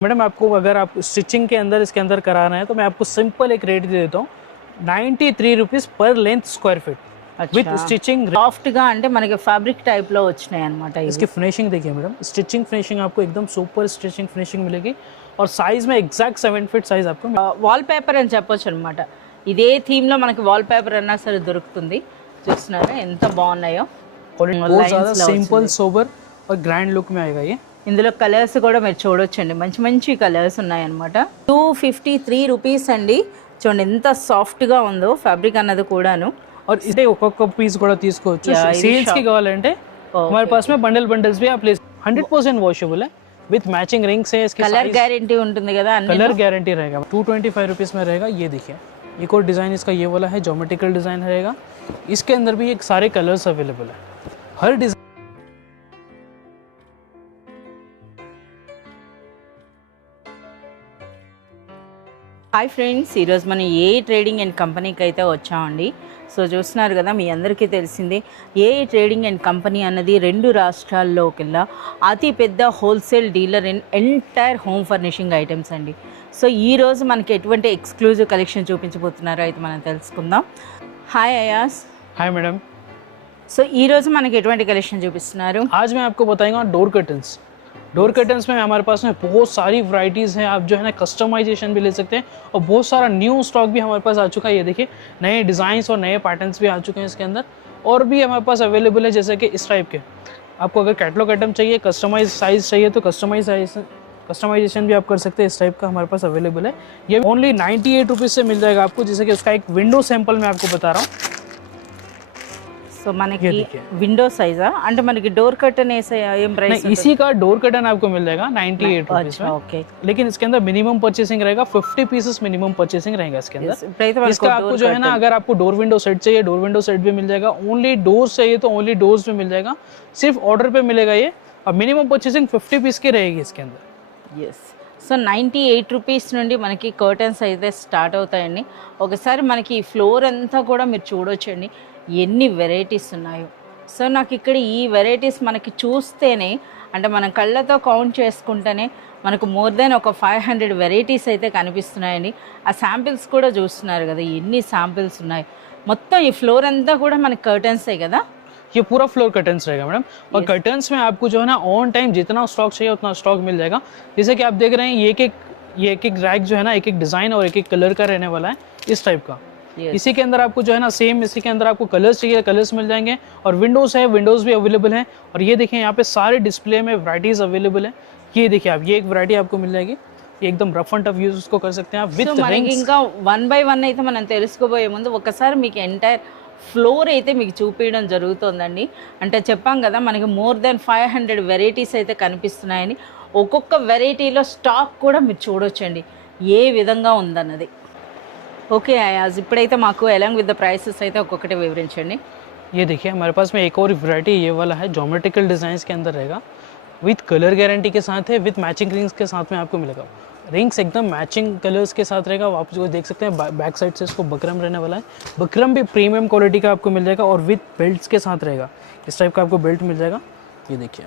Madam आपको अगर आप स्टिचिंग के अंदर इसके अंदर करा रहे हैं तो मैं आपको सिंपल एक रेट दे देता हूँ 93 रुपीस पर length square feet with stitching. Soft గా అంటే మనకి ఫ్యాబ్రిక్ టైప్ లో వచ్చినాయి అన్నమాట। इसकी फिनिशिंग देखिए मैडम, स्टिचिंग फिनिशिंग आपको एकदम सुपर स्टिचिंग फिनिशिंग मिलेगी और साइज में एग्जैक्ट 7 फीट साइज आपको వాల్ పేపర్ అని చెప్పొచ్చు అన్నమాట। ఇదే థీమ్ లో మనకి వాల్ పేపర్ అన్నా సరే దొరుకుతుంది। చూస్తున్నారా ఎంత బాగున్నాయో, बहुत ज़्यादा सिंपल सोबर और ग्रैंड लुक में आएगा ये। ఇందులో కలర్స్ కూడా మీరు చూడొచ్చండి, మంచి మంచి కలర్స్ ఉన్నాయన్నమాట। 253 రూపీస్ అండి। చూడండి ఎంత సాఫ్ట్ గా ఉందో ఫ్యాబ్రిక్ అన్నది కూడాను। और इसे ఒక్కొక్క పీస్ కూడా తీసుకోవచ్చు। సేల్స్ కి కావాలంటే हमारे पास में बंडल बंडल्स भी आप ले 100% वॉशेबल है विथ मैचिंग रिंग्स है। इसके कलर गारंटी ఉంటుంది కదా, कलर गारंटी रहेगा। 225 रुपीस में रहेगा। ये देखिए एक और डिज़ाइन इसका ये वाला है, ज्योमेट्रिकल डिज़ाइन रहेगा। इसके अंदर भी एक सारे कलर्स अवेलेबल है। हर डिज़ाइन హాయ్ ఫ్రెండ్స్, ఈరోజు మనం ఏ ట్రేడింగ్ అండ్ కంపెనీకి అయితే వచ్చామండి। సో చూస్తున్నారు కదా, మీ అందరికీ తెలిసిందే ఏ ట్రేడింగ్ అండ్ కంపెనీ అన్నది రెండు రాష్ట్రాల్లోకెల్లా అతి పెద్ద wholesale dealer in entire home furnishing items అండి। సో ఈరోజు మనకి ఎటువంటి ఎక్స్క్లూజివ్ కలెక్షన్ చూపించబోతున్నారో అయితే మనం తెలుసుకుందాం। హాయ్ అయాస్। Hi madam. సో ఈరోజు మనకి ఎటువంటి కలెక్షన్ చూపిస్తున్నారు? आज मैं आपको बताऊंगा डोर कर्टन्स। डोर कर्टन्स में हमारे पास में बहुत सारी वैरायटीज़ हैं। आप जो है ना कस्टमाइजेशन भी ले सकते हैं और बहुत सारा न्यू स्टॉक भी हमारे पास आ चुका है। ये देखिए नए डिज़ाइंस और नए पैटर्न्स भी आ चुके हैं इसके अंदर, और भी हमारे पास अवेलेबल है जैसे कि इस टाइप के। आपको अगर कैटलॉग आइटम चाहिए, कस्टमाइज साइज़ चाहिए तो कस्टमाइजेशन भी आप कर सकते हैं। इस टाइप का हमारे पास अवेलेबल है। ये ओनली 98 रुपीज़ से मिल जाएगा आपको। जैसे कि उसका एक विंडो सैंपल मैं आपको बता रहा हूँ। సో మనకి విండో సైజా అంటే మనకి డోర్ కర్టన్ ఏం ప్రైస్? इसी का डोर कर्टन आपको मिल जाएगा 98 रुपीस में। ओके, लेकिन इसके अंदर मिनिमम परचेसिंग रहेगा 50 पीसेस मिनिमम परचेसिंग रहेगा इसके अंदर। इसका आपको जो है ना अगर आपको डोर विंडो सेट चाहिए डोर विंडो सेट भी मिल जाएगा। ओनली डोर्स चाहिए तो ओनली डोर्स भी मिल जाएगा। सिर्फ ऑर्डर पे मिलेगा ये, और मिनिमम परचेसिंग 50 पीस की रहेगी इसके अंदर। ఎస్, సో 98 రూపీస్ నుండి మనకి కర్టన్స్ అయితే స్టార్ట్ అవుతాయండి। ఒకసారి మనకి ఈ ఫ్లోర్ అంతా కూడా మీరు చూడొచ్చండి ఎన్ని వెరైటీస్ ఉన్నాయో। సో నాకు ఇక్కడ ఈ వెరైటీస్ మనకి చూస్తేనే అంటే మనం కళ్ళతో కౌంట్ చేసుకుంటేనే మనకు మోర్ దెన్ ఒక 500 వెరైటీస్ అయితే కనిపిస్తున్నాయండి। ఆ శాంపిల్స్ కూడా చూస్తున్నారు కదా ఎన్ని శాంపిల్స్ ఉన్నాయి। మొత్తం ఈ ఫ్లోర్ అంతా కూడా మనకి కర్టన్సే కదా। ये पूरा फ्लोर कर्टन्स रहेगा मैडम। और कर्टन्स में आपको जो है ना ऑन टाइम जितना स्टॉक चाहिए उतना स्टॉक मिल जाएगा। जैसे कि आप देख रहे हैं ये एक रैक जो है ना एक एक डिज़ाइन और एक एक कलर का रहने वाला है इस टाइप का। इसी के अंदर आपको जो है ना सेम इसी के अंदर आपको कलर्स चाहिए कलर्स मिल जाएंगे, और विंडोज़ है विंडोज़ भी अवेलेबल है। और ये देखिए यहाँ पे सारे डिस्प्ले में वैराइटीज़ अवेलेबल है। ये देखिए आप ये एक वैरायटी आपको मिल जाएगी। ये एकदम रफ एंड टफ यूज उसको कर सकते हैं आप विद మనకి ఇంకా 1 బై 1 అయితే మనం తెలుసుకోబోయే ముందు ఒకసారి మీకు ఎంటైర్ ఫ్లోర్ అయితే మీకు చూపించడం జరుగుతుందండి। అంటే చెప్పాం కదా మనకి మోర్ దెన్ 500 వెరైటీస్ అయితే కనిపిస్తున్నాయని। ఒక్కొక్క వెరైటీలో స్టాక్ కూడా మీరు చూడొచ్చండి ఏ విధంగా ఉందన్నది। ఓకే అయాజ్, ఇప్పుడైతే మాకు అలాంగ్ విత్ ద ప్రైసెస్ అయితే ఒక్కొక్కటి వివరించండి। ये देखिए हमारे पास में एक और वैरायटी ये वाला है, ज्योमेट्रिकल डिज़ाइंस के अंदर रहेगा विथ कलर गारंटी के साथ है, विथ मैचिंग रिंग्स के साथ में आपको मिलेगा। रिंग्स एकदम मैचिंग कलर्स के साथ रहेगा। आप जो देख सकते हैं बैक साइड से इसको बकरम रहने वाला है। बकरम भी प्रीमियम क्वालिटी का आपको मिल जाएगा और विथ बेल्ट्स के साथ रहेगा। इस टाइप का आपको बेल्ट मिल जाएगा। ये देखिए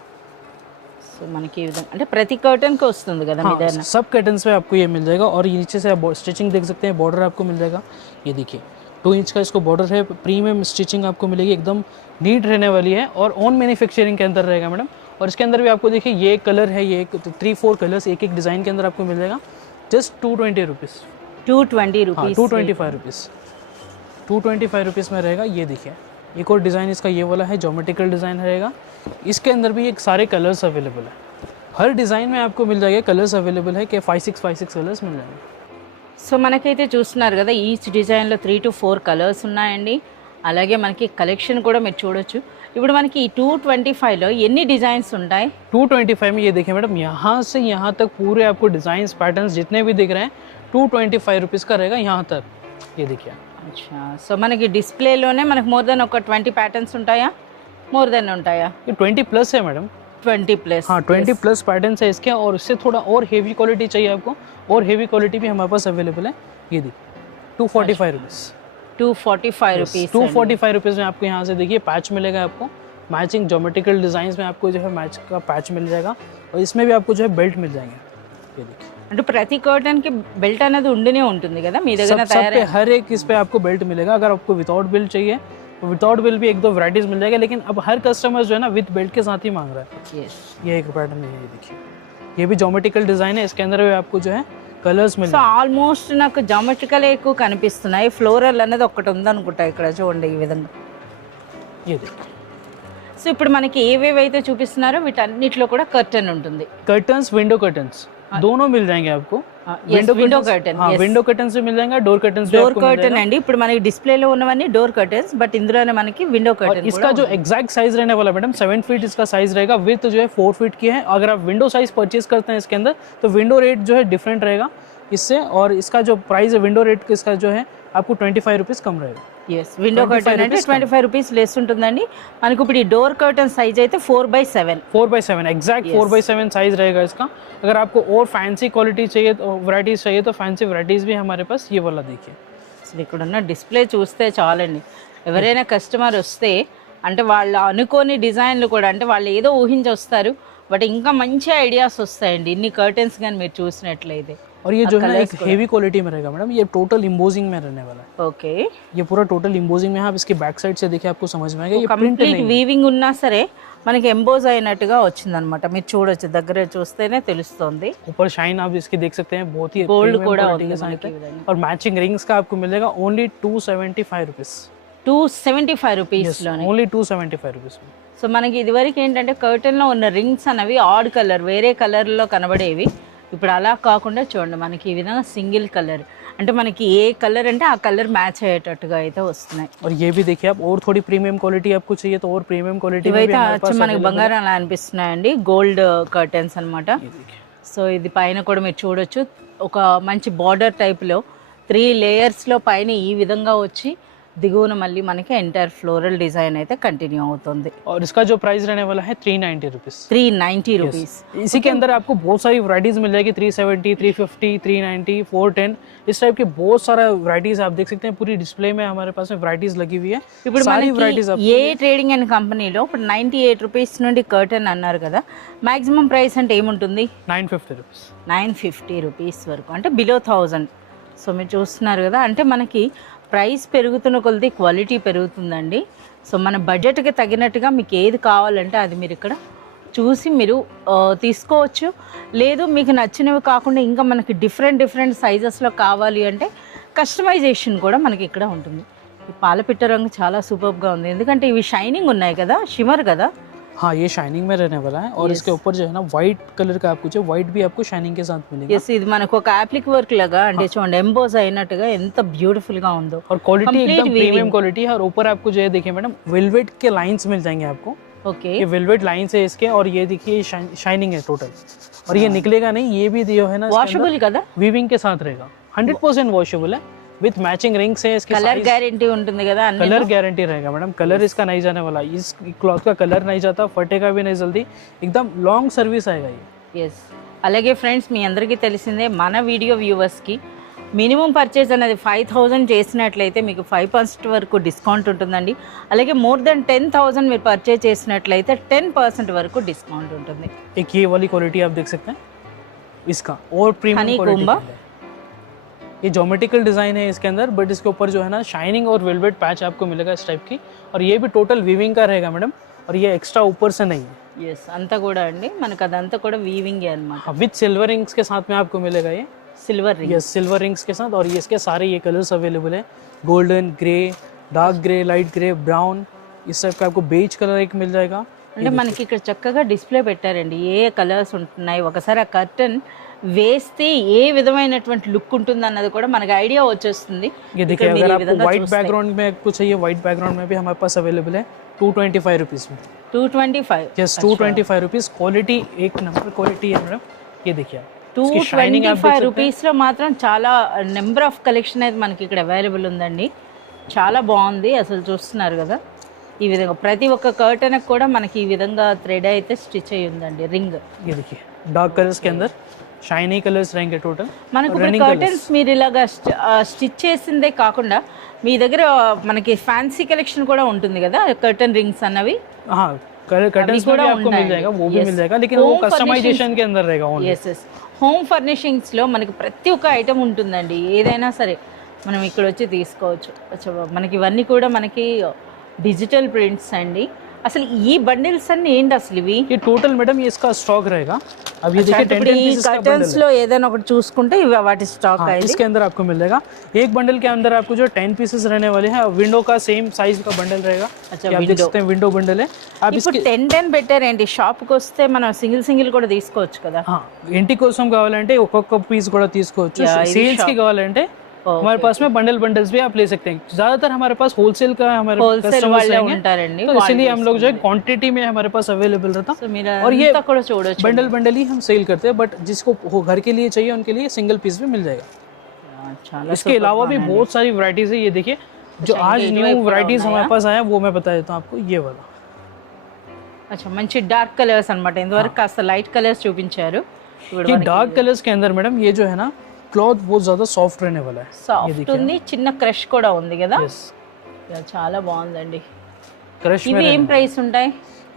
సో మనకి ఈ విధంగా అంటే ప్రతి కర్టన్కి వస్తుంది కదా మీ దగ్గర। सब कर्टन्स में आपको ये मिल जाएगा। और ये नीचे से आप स्टिचिंग देख सकते हैं, बॉर्डर आपको मिल जाएगा। ये देखिए 2 इंच का इसको बॉर्डर है। प्रीमियम स्टिचिंग आपको मिलेगी, एकदम नीट रहने वाली है और ऑन मैन्युफैक्चरिंग के अंदर रहेगा मैडम। और इसके अंदर भी आपको देखिए ये कलर है, ये 3-4 कलर्स एक एक डिज़ाइन के अंदर आपको मिल जाएगा। Just 220 rupees. 220 rupees 225 rupees 225 rupees में रहेगा। ये देखिए एक और डिज़ाइन इसका ये वाला है, ज्योमेट्रिकल डिज़ाइन रहेगा। इसके अंदर भी एक सारे कलर्स अवेलेबल है। हर डिज़ाइन में आपको मिल जाएगा कलर्स अवेलेबल है कि 5-6 कलर्स मिल जाएंगे। సో మనకైతే చూస్తున్నారు కదా ఈచ్ డిజైన్లో 3 to 4 కలర్స్ ఉన్నాయండి। అలాగే మనకి కలెక్షన్ కూడా మీరు చూడొచ్చు। ఇప్పుడు మనకి ఈ 225లో ఎన్ని డిజైన్స్ ఉంటాయి? 225 में ये देखिए मैडम यहाँ से यहाँ तक पूरे आपको डिज़ाइंस पैटर्न्स जितने भी दिख रहे हैं 225 रुपीज़ का रहेगा यहाँ तक। ये देखिए अच्छा, సో మనకి డిస్ప్లేలోనే మనకు మోర్ దెన్ ఒక 20 ప్యాటర్న్స్ ఉంటాయా? మోర్ దెన్ ఉంటాయా? ये 20 प्लस है मैडम। 20 प्लस। हाँ 20 प्लस पैटर्न्स है इसके। और इससे थोड़ा और हेवी क्वालिटी चाहिए आपको, और हेवी क्वालिटी भी हमारे पास अवेलेबल है। ये देखिए 245 रुपीज़ 245 रुपीज़ 245 रुपीज़ में आपको यहाँ से देखिए पैच मिलेगा आपको। मैचिंग ज्योमेट्रिकल डिज़ाइंस में आपको जो है मैच का पैच मिल जाएगा, और इसमें भी आपको जो है बेल्ट मिल जाएंगे। ये देखिए అంటే ప్రతి కర్టన్ కి బెల్ట్ అనేది ఉండినే ఉంటుంది కదా మీ దగ్గర सब पे हर एक इस पे आपको बेल्ट मिलेगा। अगर आपको विदाउट बेल्ट चाहिए तो विदाउट बेल्ट भी एक दो वैराइटीज मिल जाएगा, लेकिन अब हर कस्टमर जो है ना विद बेल्ट के साथ ही मांग रहा है। ये एक पैटर्न है, ये देखिए ये भी ज्योमेट्रिकल डिजाइन है, इसके अंदर भी आपको जो है కలర్స్ సో ఆల్మోస్ట్ నాకు జామెట్రికల్ ఎక్కువ కనిపిస్తున్నాయి, ఫ్లోరల్ అనేది ఒకటి ఉందనుకుంటా ఇక్కడ చూడండి ఈ విధంగా। సో ఇప్పుడు మనకి ఏవేవి అయితే చూపిస్తున్నారో వీటన్నిటిలో కూడా కర్టన్ ఉంటుంది। कर्टन्स विंडो कर्टन्स दोनों मिल जाएंगे आपको। విండో కర్టన్, विंडो कर्टन्स भी मिल जाएगा, डोर कर्टन्स भी డోర్ आपको मिल కర్టన్ అండి। ఇప్పుడు మనకి డిస్ప్లేలో ఉన్నవన్నీ డోర్ కర్టన్స్, బట్ ఇందులోనే మనకి విండో जाएगा। కర్టన్। इसका जो एग्जैक्ट साइज रहने वाला मैडम 7 फीट इसका साइज रहेगा, विथ जो है 4 फीट की है। अगर आप विंडो साइज परचेज करते हैं इसके अंदर तो विंडो रेट जो है डिफरेंट रहेगा इससे, और इसका जो प्राइस है विंडो रेट इसका जो है आपको 25 रुपीज़ कम रहेगा। ఎస్ విండో కర్టన్ అంటే 25 రూపీస్ లెస్ ఉంటుందండి మనకి। ఇప్పుడు ఈ డోర్ కర్టన్ సైజ్ అయితే 4/7 4/7 एग्जैक्ट 4/7 साइज रहेगा इसका। अगर आपको और फैंसी क्वालिटी चाहिए, वैराइटीज चाहिए तो फैंसी वैराइटीज भी हमारे पास ये वाला देखिए। అసలు ఇక్కడ ఉన్న డిస్ప్లే చూస్తే చాలండి, ఎవరైనా కస్టమర్ వస్తే అంటే వాళ్ళు అనుకోని డిజైన్లు కూడా, అంటే వాళ్ళు ఏదో ఊహించి వస్తారు, బట్ ఇంకా మంచి ఐడియాస్ వస్తాయండి ఇన్ని కర్టన్స్ కానీ మీరు చూసినట్లయితే। और ये जो है ना एक हेवी क्वालिटी में रहेगा मैडम, ये टोटल इम्बोजिंग में रहने वाला है। ఓకే, ये पूरा टोटल इम्बोजिंग में है। आप इसके बैक साइड से देखिए आपको समझ में आएगा ये प्रिंट కంప్లీట్ नहीं है। వీవింగ్ ఉన్నా సరే మనకి ఎంబోజ్ అయినట్టుగా వచ్చిందనమాట, మీరు చూడొచ్చు, దగ్గర చూస్తేనే తెలుస్తుంది। ऊपर शाइन आप इसकी देख सकते हैं, बहुत ही Gold premium కూడా quality ఉంది के साथ మనకి है। ఈ విధంగా। और मैचिंग रिंग्स का आपको मिलेगा ओनली 275 रुपीज़। 275 రూపీస్ లోనే। ओनली 275 रुपीज़ में। సో మనకి ఇదివరకు ఏంటంటే కర్టన్ లో ఉన్న రింగ్స్ అనేవి ఆడ్ కలర్, వేరే కలర్ లో కనబడేవి, ఇప్పుడు అలా కాకుండా చూడండి మనకి ఈ విధంగా సింగిల్ కలర్, అంటే మనకి ఏ కలర్ అంటే ఆ కలర్ మ్యాచ్ అయ్యేటట్టుగా అయితే వస్తున్నాయి। और ये भी देखिए आप, और थोड़ी प्रीमियम क्वालिटी आपको चाहिए तो और प्रीमियम क्वालिटी में भी ఇవైతే हमारे पास మనకి బంగారం అలా అనిపిస్తున్నాయండి, గోల్డ్ కర్టన్స్ అన్నమాట। ये देखिए। సో ఇది పైన కూడా మీరు చూడొచ్చు, ఒక మంచి బార్డర్ టైప్లో 3 లేయర్స్లో పైన ఈ విధంగా వచ్చి దిగువన మళ్ళీ మనకి ఎంటైర్ ఫ్లోరల్ డిజైన్ అయితే కంటిన్యూ అవుతుంది। और इसका जो प्राइस रहने वाला है 390 रुपीज़। 390 రూపీస్। इसी के अंदर आपको बहुत सारी वैराइटीज मिल जाएगी, 370, 350, 390, 410, इस टाइप के बहुत सारा वैराइटीज आप देख सकते हैं। पूरी डिस्प्ले में हमारे पास में वैराइटीज लगी हुई है। ఇప్పుడు सारी మనకి वैराइटीज ఏ ట్రేడింగ్ అండ్ కంపెనీలో ఇప్పుడు 98 రూపీస్ నుండి కర్టన్ అన్నారు కదా, మాక్సిమం ప్రైస్ అంటే ఏముంటుంది? 950 रुपीज़। 950 రూపీస్ వరకు, అంటే బిలో 1000। సో మీరు చూస్తున్నారు కదా, అంటే మనకి ప్రైస్ పెరుగుతున్న కొలది క్వాలిటీ పెరుగుతుందండి। సో మన బడ్జెట్కి తగినట్టుగా మీకు ఏది కావాలంటే అది మీరు ఇక్కడ చూసి మీరు తీసుకోవచ్చు, లేదు మీకు నచ్చినవి కాకుండా ఇంకా మనకి డిఫరెంట్ సైజెస్లో కావాలి అంటే కస్టమైజేషన్ కూడా మనకి ఇక్కడ ఉంటుంది। ఈ పాలపిట్ట రంగు చాలా సూపర్గా ఉంది, ఎందుకంటే ఇవి షైనింగ్ ఉన్నాయి కదా, షిమర్ కదా। हाँ, ये शाइनिंग में रहने वाला है। और इसके ऊपर जो है ना व्हाइट कलर का आपको चाहिए, व्हाइट भी आपको शाइनिंग के साथ मिलेगा। ఎస్, ఇది మనకు ఒక యాప్లిక్ వర్క్ లాగా, అంటే చూడండి ఎంబోజ్ అయినట్టుగా ఎంత బ్యూటిఫుల్ గా ఉందో। और क्वालिटी Complete एकदम weaving। प्रीमियम क्वालिटी है। और ऊपर आपको जो है देखिए मैडम, वेलवेट के लाइंस मिल जाएंगे आपको। ఓకే, ये वेलवेट लाइंस है इसके, और ये देखिए शाइनिंग है टोटल, और ये निकलेगा नहीं। ये भी जो है ना వాషబుల్ కదా, वीविंग के साथ रहेगा, 100% वॉशेबल है, विथ मैचिंग रिंग्स है। इसके కలర్ గ్యారెంటీ ఉంటుంది కదా అన్ని। कलर गारंटी रहेगा मैडम, कलर इसका नहीं जाने वाला। इस क्लॉथ का कलर नहीं जाता, फटेगा भी नहीं जल्दी, एकदम लॉन्ग सर्विस आएगा ये। ఎస్, అలాగే ఫ్రెండ్స్ మీ అందరికీ తెలిసిందే మన వీడియో వ్యూవర్స్కి మినిమం పర్చేజ్ అనేది 5000 చేసినట్లయితే మీకు 5% వరకు డిస్కౌంట్ ఉంటుందండి। అలాగే మోర్ దెన్ 10,000 మీరు పర్చేజ్ చేసినట్లయితే 10% వరకు డిస్కౌంట్ ఉంటుంది। एक ये वाली क्वालिटी आप देख सकते हैं इसका, और प्रीमियम हनी क्वालिटी कोम्बा। है। ये ज्योमेट्रिकल डिज़ाइन है इसके अंदर, बट इसके ऊपर जो है ना शाइनिंग और वेलवेट पैच आपको मिलेगा इस टाइप की। और ये भी टोटल वीविंग का रहेगा मैडम, और ये एक्स्ट्रा ऊपर से नहीं है। ఎస్, అంతా కూడా అండి మనకు అదంతా కూడా వీవింగ్ అనమాట। विथ सिल्वर रिंग्स के साथ में आपको मिलेगा ये। సిల్వర్ రింగ్, ये सिल्वर रिंग्स के साथ, और ये इसके सारे ये कलर्स अवेलेबल है, golden, grey, dark grey, light grey, brown, इस टाइप का आपको बेज कलर एक मिल जाएगा। అంటే మనకి ఇక్కడ చక్కగా డిస్ప్లే పెట్టారండి, ఏ కలర్స్ ఉంటున్నాయి, ఒకసారి ఆ కర్టన్ వేస్తే ఏ విధమైనటువంటి లుక్ ఉంటుంది అన్నది కూడా మనకి ఐడియా వచ్చేస్తుంది। ये देखिए, अगर आपको व्हाइट बैकग्राउंड में कुछ चाहिए, व्हाइट बैकग्राउंड में भी हमारे पास अवेलेबल है 225 रुपीज़ में। 225, यस, 225 रुपीज़। क्वालिटी एक नंबर क्वालिटी है मैडम, ये देखिए आप। इसकी शाइनिंग आप देख 225 सकते हैं। రూపీస్లో మాత్రం చాలా నెంబర్ ఆఫ్ కలెక్షన్ అయితే మనకి ఇక్కడ అవైలబుల్ ఉందండి, చాలా బాగుంది అసలు చూస్తున్నారు కదా। ఈ విధంగా ప్రతి ఒక్క కర్టన్ కూడా మనకి ఈ విధంగా థ్రెడ్ అయితే స్టిచ్ అయ్యి ఉందండి రింగ్। ये देखिए डार्क कलर्स के अंदर शाइनी कलर्स रहेंगे टोटल। మనకు కర్టన్స్ మీరు ఇలాగా స్టిచ్ చేసిందే కాకుండా మీ దగ్గర మనకి ఫ్యాన్సీ కలెక్షన్ కూడా ఉంటుంది కదా, కర్టన్ రింగ్స్ అన్నవి। हाँ, कर्टन्स में भी आपको मिल जाएगा, वो भी मिल जाएगा, लेकिन वो कस्टमाइजेशन के अंदर रहेगा ओनली। ఎస్ ఎస్, హోమ్ ఫర్నిషింగ్స్లో మనకి ప్రతి ఒక్క ఐటెం ఉంటుందండి, ఏదైనా సరే మనం ఇక్కడ వచ్చి తీసుకోవచ్చు. మనకి ఇవన్నీ కూడా మనకి డిజిటల్ ప్రింట్స్ అండి. అసలు ఈ బండిల్స్ అన్ని ఏంటి అసలు ఇవి? ये टोटल मैडम ये इसका स्टॉक रहेगा। अब ये देखिए 10 ఇప్పుడు ఈ पीसेस का बंडल కర్టన్స్ లో ఏదైనా ఒకటి చూసుకుంటే ఇవి వాటి స్టాక్ है। అయింది. इसके अंदर आपको मिल जाएगा एक बंडल के अंदर आपको जो 10 पीसेस रहने वाले हैं। विंडो का सेम साइज का बंडल रहेगा। अच्छा, ये आप देख सकते हैं विंडो बंडल है। आप ఇప్పుడు 10 పెట్టారేంటి? షాప్కి వస్తే మనం సింగిల్ కూడా తీసుకోవచ్చు కదా. ఇంటి కోసం కావాలంటే ఒక్కొక్క పీస్ కూడా తీసుకోవచ్చు। సేల్స్ కి కావాలంటే हमारे पास में बंडल्स भी आप ले सकते हैं। ज्यादातर हमारे पास होलसेल का हमारे कस्टमर्स ఉంటారండి, तो इसलिए हम लोग जो है क्वांटिटी में हमारे पास अवेलेबल रहता। और ये కూడా చూడొచ్చు, बंडल ही हम सेल करते हैं। बट जिसको घर के लिए चाहिए उनके लिए सिंगल पीस भी मिल जाएगा। इसके अलावा भी बहुत सारी वैरायटीज है। ये देखिए जो आज न्यू वैरायटीज हमारे पास आया वो मैं बता देता हूँ आपको। ये वाला अच्छा మంచి డార్క్ కలర్స్ అన్నమాట, ఇంతవరకు కాస్త లైట్ కలర్స్ చూపించారు. ये डार्क कलर्स के अंदर मैडम ये जो है ना क्लॉथ बहुत ज्यादा सॉफ्ट रहने वाला है। సాఫ్ట్ ఉంది, చిన్న క్రష్ కూడా ఉంది కదా. చాలా బాగుందండి. क्रश ఇవి ఏం ప్రైస్ ఉంటాయి?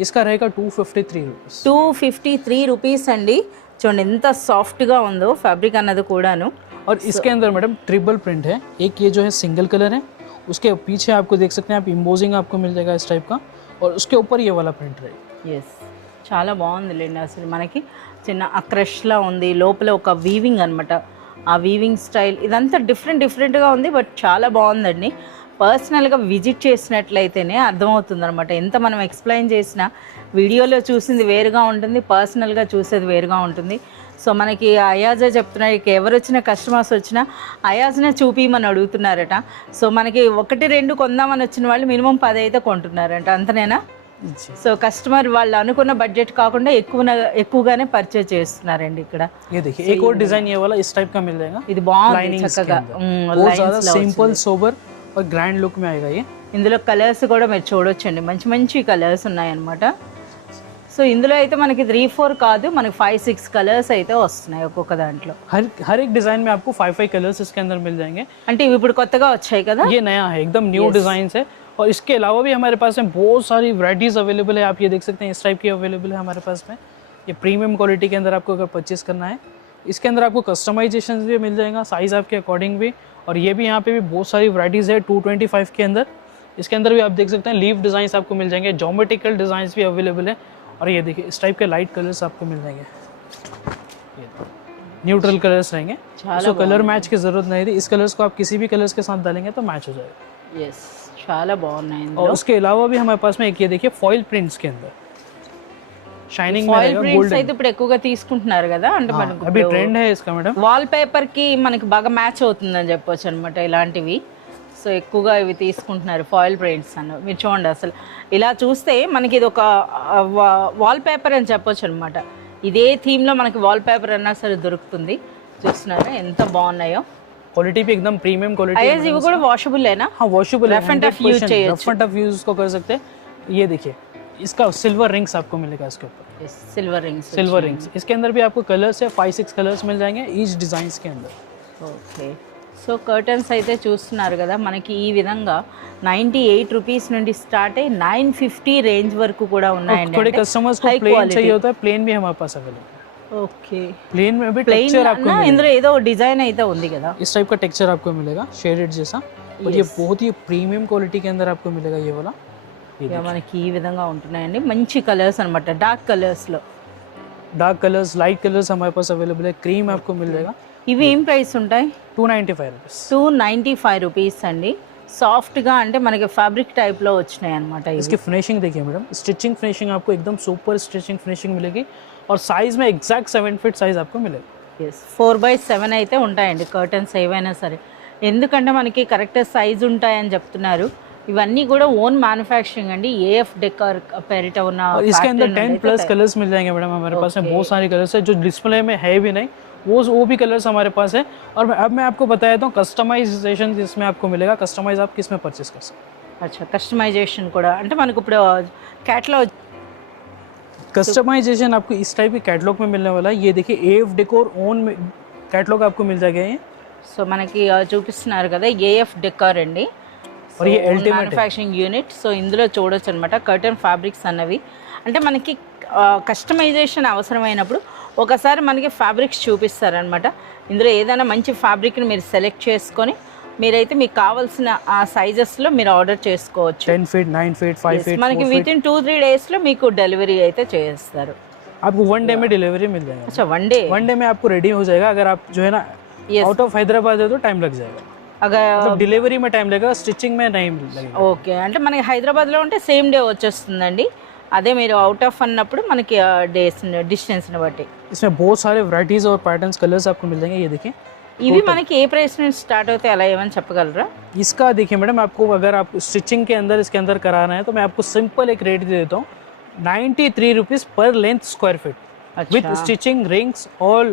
इसका रहेगा 253 रुपीस। 253 రూపీస్ అండి. చూడండి ఎంత సాఫ్ట్ గా ఉందో ఫ్యాబ్రిక్ అన్నది కూడాను. और इसके अंदर मैडम ट्रिपल प्रिंट है। एक ये जो है सिंगल कलर है, उसके पीछे आपको देख सकते हैं आप इम्पोजिंग आपको मिल जाएगा इस टाइप का। और उसके ऊपर ये वाला प्रिंट रहेगा। ఎస్, చాలా బాగుందిలేండి. అసలు మనకి చిన్న ఆ క్రష్లా ఉంది, లోపల ఒక వీవింగ్ అనమాట. ఆ వీవింగ్ స్టైల్ ఇదంతా డిఫరెంట్గా ఉంది, బట్ చాలా బాగుందండి. పర్సనల్గా విజిట్ చేసినట్లయితేనే అర్థమవుతుంది అనమాట. ఎంత మనం ఎక్స్ప్లెయిన్ చేసినా వీడియోలో చూసింది వేరుగా ఉంటుంది, పర్సనల్గా చూసేది వేరుగా ఉంటుంది. సో మనకి అయాజే చెప్తున్నారు, ఇక ఎవరు వచ్చినా కస్టమర్స్ వచ్చినా అయాజ్నే చూపిమని అడుగుతున్నారట. సో మనకి 1-2 కొందామని వచ్చిన వాళ్ళు మినిమం 10 అయితే కొంటున్నారంట, అంతనేనా? సో కస్టమర్ వాళ్ళు అనుకున్న బడ్జెట్ కాకుండా ఎక్కువగానే పర్చేజ్ చేస్తున్నారండి ఇక్కడ. ये देखिए एक और डिजाइन ये वाला इस टाइप का मिल जाएगा। ఇది బాగుంది చక్కగా, बहुत ज्यादा सिंपल सोबर और ग्रैंड लुक में आएगा ये। ఇందులో కలర్స్ కూడా మీరు చూడొచ్చండి, మంచి కలర్స్ ఉన్నాయన్నమాట. సో ఇందులో అయితే మనకి 3-4 కాదు, మనకి 5-6 కలర్స్ అయితే వస్తున్నాయి ఒక్కొక్క దాంట్లో. हर एक डिजाइन में आपको 5 कलर्स इसके अंदर मिल जाएंगे। అంటే ఇవి ఇప్పుడు కొత్తగా వచ్చాయి కదా. ये नया है, एकदम न्यू डिजाइन है। और इसके अलावा भी हमारे पास में बहुत सारी वैरायटीज अवेलेबल है। आप ये देख सकते हैं इस टाइप की अवेलेबल है हमारे पास में। ये प्रीमियम क्वालिटी के अंदर आपको अगर परचेस करना है, इसके अंदर आपको कस्टमाइजेशन भी मिल जाएगा साइज आपके अकॉर्डिंग भी। और ये भी यहाँ पे भी बहुत सारी वैरायटीज है 225 के अंदर। इसके अंदर भी आप देख सकते हैं लीफ डिजाइन आपको मिल जाएंगे, ज्योमेट्रिकल डिजाइन भी अवेलेबल है। और ये देखिए इस टाइप के लाइट कलर्स आपको मिल जाएंगे, न्यूट्रल कलर्स रहेंगे। तो कलर मैच की जरूरत नहीं थी, इस कलर्स को आप किसी भी कलर्स के साथ डालेंगे तो मैच हो जाएगा। ఎస్, చాలా బాగున్నాయి. और उसके अलावा भी हमारे पास में एक ये देखिए फॉइल प्रिंट्स के अंदर शाइनिंग में ఫాయిల్ रहेगा ప్రింట్స్ गोल्डन। అయితే ఇప్పుడు ఎక్కువగా తీసుకుంటున్నారు కదా, అంటే మనకు अभी ट्रेंड है इसका मैडम। వాల్ పేపర్ కి మనకి బాగా మ్యాచ్ అవుతుందని చెప్పొచ్చు అనమాట ఇలాంటివి. సో ఎక్కువగా ఇవి తీసుకుంటున్నారు ఫాయిల్ ప్రింట్స్ అన్న. మీరు చూడండి అసలు ఇలా చూస్తే మనకి ఇది ఒక వాల్ పేపర్ అని చెప్పొచ్చు అనమాట. ఇదే థీమ్లో మనకి వాల్ పేపర్ అన్నా సరే దొరుకుతుంది. చూస్తున్నారా ఎంత బాగున్నాయో. क्वालिटी भी एकदम प्रीमियम क्वालिटी అయ్యే ఇవి కూడా వాషబుల్ ఏనా? हाँ वॉशेबल है, रफ एंड टफ यूज चाहिए, रफ एंड टफ यूज को कर सकते हैं। ये देखिए इसका सिल्वर रिंग्स आपको मिलेगा इसके ऊपर, సిల్వర్ రింగ్స్. Silver rings. इसके अंदर भी आपको कलर्स है 5-6 कलर्स मिल जाएंगे ईच डिजाइन के अंदर। ఓకే, సో కర్టన్స్ అయితే చూస్తున్నారు కదా, మనకి ఈ విధంగా 98 రూపీస్ నుండి స్టార్ట్ అయ్యి 950 రేంజ్ వరకు కూడా ఉన్నాయండి. थोड़े कस्टमर्स को प्लेन चाहिए होता है, प्लेन भी हमारे पास अवेलेबल है। ఓకే, प्लेन में भी ప్లెయిన్ टेक्सचर आपको అన్న ఇందులో ఏదో డిజైన్ అయితే ఉంది కదా. इस टाइप का टेक्सचर आपको मिलेगा शेडेड जैसा। और ये बहुत ही प्रीमियम क्वालिटी के अंदर आपको मिलेगा ये वाला। ఇక మనకి ఈ విధంగా ఉంటున్నాయండి, మంచి కలర్స్ అన్నమాట, డార్క్ కలర్స్ లో. डार्क कलर्स लाइट कलर्स हमारे पास अवेलेबल है। क्रीम आपको मिल जाएगा। ఇవి ఏం ప్రైస్ ఉంటాయి? 295 रुपीस। 295 రూపీస్ అండి. సాఫ్ట్గా అంటే మనకి ఫ్యాబ్రిక్ టైప్లో వచ్చినాయి అనమాట. इसकी फिनिशिंग देखिए मैडम, स्टिचिंग फिनिशिंग आपको एकदम सुपर स्टिचिंग फिनिशिंग मिलेगी। और साइज में एग्जैक्ट 7 फीट साइज आपको मिलेगा। ఎస్, 4/7 అయితే ఉంటాయండి కర్టన్స్ ఏవైనా సరే, ఎందుకంటే మనకి కరెక్ట్ సైజ్ ఉంటాయని చెప్తున్నారు. ఇవన్నీ కూడా ఓన్ మ్యానుఫ్యాక్చరింగ్ అండి, ఏఎఫ్ డెకర్ పేరిట ఉన్న. और इसके अंदर 10+ कलर्स मिल जाएंगे मैडम हमारे पास में। बहुत सारे कलर्स है जो डिस्प्ले में है भी नहीं, वो भी कलर्स हमारे पास है। और अब मैं आपको बता देता हूँ कस्टमाइजेशन जिसमें आपको मिलेगा। कस्टमाइज आप किस में परचेस कर सकते हैं। अच्छा, कस्टमाइजेशन కూడా అంటే మనకు ఇప్పుడు कैटलॉग कस्टमाइजेशन आपको इस टाइप के कैटलॉग में मिलने वाला है। ये देखिए एफ डेकोर ओन कैटलॉग आपको मिल जाएगा ये। సో మనకి చూపిస్తున్నారు కదా ఏఎఫ్ డెకర్ అండి, और ये अल्टीमेट మ్యానుఫ్యాక్చరింగ్ యూనిట్. సో ఇందులో చూడొచ్చు అనమాట కర్టన్ ఫ్యాబ్రిక్స్ అన్నవి. అంటే మనకి కస్టమైజేషన్ అవసరమైనప్పుడు ఒకసారి మనకి ఫ్యాబ్రిక్స్ చూపిస్తారనమాట. ఇందులో ఏదైనా మంచి ఫ్యాబ్రిక్ని మీరు సెలెక్ట్ చేసుకొని మీరైతే మీకు కావాల్సిన ఆ సైజెస్లో మీరు ఆర్డర్ చేసుకోవచ్చు. 10 feet, 9 feet, 5 feet. మనకి విత్ ఇన్ 2-3 డేస్లో మీకు డెలివరీ అయితే చేస్తారు. आपको 1 day में डिलीवरी मिल जाएगा. अच्छा, 1 day में आपको रेडी हो जाएगा. अगर आप जो है ना आउट ऑफ हैदराबाद है तो टाइम लग जाएगा. अगर डिलीवरी में टाइम लगेगा, स्टिचिंग में नहीं लगेगा. ఓకే, అంటే మనకి హైదరాబాద్లో ఉంటే సేమ్ డే వచ్చేస్తుందండి. అదే మీరు అవుట్ ఆఫ్ అన్నప్పుడు మనకి డేస్ డిస్టెన్స్ని బట్టి. इसमें बहुत सारे वैरायटीज और पैटर्न्स कलर्स आपको मिल जाएंगे. ये देखिए, ఇవి మనకి ఏ ప్రైస్ నుంచి స్టార్ట్ అవుతాయి అలా ఏమని చెప్పగలరా? इसका देखिए मैडम, आपको अगर आप स्टिचिंग के अंदर इसके अंदर कराना है तो मैं आपको सिंपल एक रेट दे देता हूँ. 93 rupees per length square feet with stitching rings all.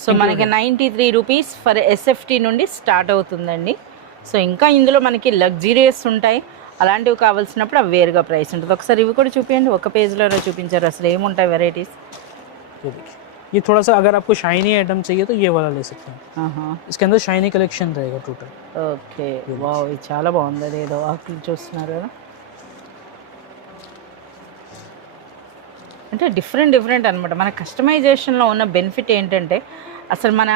So మనకి 93 రూపీస్ ఫర్ ఎస్ఎఫ్టీ నుండి స్టార్ట్ అవుతుందండి. సో ఇంకా ఇందులో మనకి లగ్జరియస్ ఉంటాయి, అలాంటివి కావాల్సినప్పుడు అవి వేరుగా ప్రైస్ ఉంటుంది. ఒకసారి ఇవి కూడా చూపించండి, ఒక పేజ్లో చూపించారు అసలు ఏముంటాయి వెరైటీస్. ये थोड़ा सा अगर आपको शाइनी आइटम चाहिए तो ये वाला ले सकते हैं. इसके अंदर शाइनी कलेक्शन रहेगा टोटल. ఓకే, వావ్, ఇది చాలా బాగుంది. అదేదో ఆకులు చూస్తున్నారు కదా, అంటే డిఫరెంట్ అనమాట. మన కస్టమైజేషన్లో ఉన్న బెనిఫిట్ ఏంటంటే అసలు మన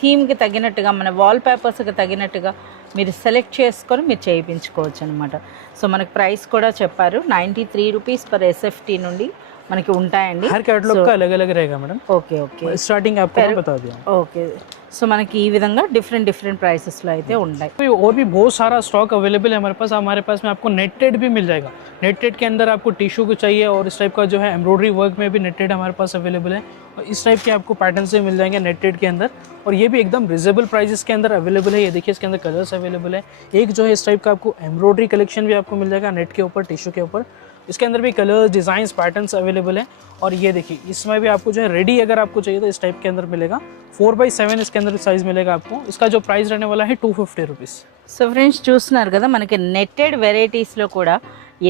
థీమ్కి తగినట్టుగా, మన వాల్ పేపర్స్కి తగినట్టుగా మీరు సెలెక్ట్ చేసుకొని మీరు చేయించుకోవచ్చు అనమాట. సో మనకి ప్రైస్ కూడా చెప్పారు, 93 రూపీస్ పర్ ఎస్ఎఫ్టీ నుండి మనకి ఉంటాయండి. हर कैटलॉग का अलग अलग रहेगा मैडम. ఓకే ఓకే, स्टार्टिंग आपको मैं बता दिया. ఓకే, సో మనకి ఈ విధంగా డిఫరెంట్ ప్రైసెస్లో అయితే ఉంటాయి. और भी बहुत सारा स्टॉक अवेलेबल है हमारे पास में आपको नेटेड भी मिल जाएगा. नेटेड के अंदर आपको टिश्यू को चाहिए और इस टाइप का जो है एम्ब्रॉयडरी वर्क में भी नेटेड हमारे पास अवेलेबल है. और इस टाइप के आपको पैटर्न से मिल जाएंगे नेटेड के अंदर, और ये भी एकदम रिजनेबल प्राइसेस के अंदर अवेलेबल है. ये देखिए, इसके अंदर कलर्स अवेलेबल है. एक जो है इस टाइप का आपको एम्ब्रॉयडरी कलेक्शन भी आपको मिल जाएगा नेट के ऊपर, टिश्यू के ऊपर. इसके अंदर भी कलर्स, डिज़ाइंस, पैटर्न्स अवेलेबल है. और ये देखिए, इसमें भी आपको जो है रेडी अगर आपको चाहिए तो इस टाइप के अंदर मिलेगा. 4x7 इसके अंदर साइज मिलेगा आपको. इसका जो प्राइस रहने वाला है 250 रुपीज़. సో ఫ్రెండ్స్ చూస్తున్నారు కదా, మనకి నెట్టెడ్ వెరైటీస్లో కూడా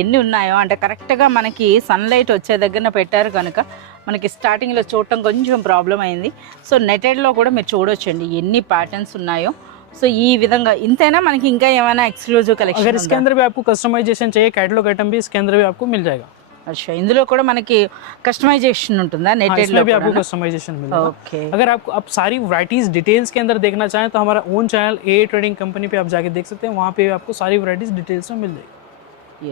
ఎన్ని ఉన్నాయో, అంటే కరెక్ట్గా మనకి సన్లైట్ వచ్చే దగ్గర పెట్టారు కనుక మనకి స్టార్టింగ్లో చూడటం కొంచెం ప్రాబ్లం అయింది. సో నెట్టెడ్లో కూడా మీరు చూడొచ్చండి ఎన్ని ప్యాటర్న్స్ ఉన్నాయో. సో ఈ విధంగా ఇంతైనా మనకి ఇంకా ఏమైనా ఎక్స్క్లూజివ్ కలెక్షన్? अगर इसके अंदर भी आपको कस्टमाइजेशन चाहिए, कैटलॉग आइटम भी इसके अंदर भी आपको मिल जाएगा. अच्छा, ఇందులో కూడా మనకి కస్టమైజేషన్ ఉంటుందా నెట్టెడ్ లో? भी आपको कस्टमाइजेशन मिलेगा. ओके, अगर आप सारी वैरायटीज डिटेल्स के अंदर देखना चाहें तो हमारा ओन चैनल ए ट्रेडिंग कंपनी पे आप जाके देख सकते हैं. वहाँ पे आपको सारी वैरायटीज डिटेल्स में मिल जाएगी.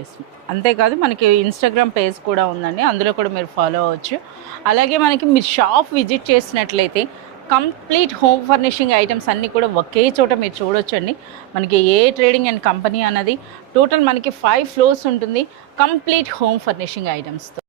ఎస్, అంతేకాదు మనకి ఇన్స్టాగ్రామ్ పేజ్ కూడా ఉందండి, అందులో కూడా మీరు ఫాలో అవ్వచ్చు. అలాగే మనకి మీరు షాప్ విజిట్ చేసినట్లయితే కంప్లీట్ హోమ్ ఫర్నిషింగ్ ఐటమ్స్ అన్నీ కూడా ఒకే చోట మీరు చూడొచ్చండి. మనకి ఏ ట్రేడింగ్ అండ్ కంపెనీ అన్నది టోటల్ మనకి 5 ఫ్లోర్స్ ఉంటుంది, కంప్లీట్ హోమ్ ఫర్నిషింగ్ ఐటమ్స్తో.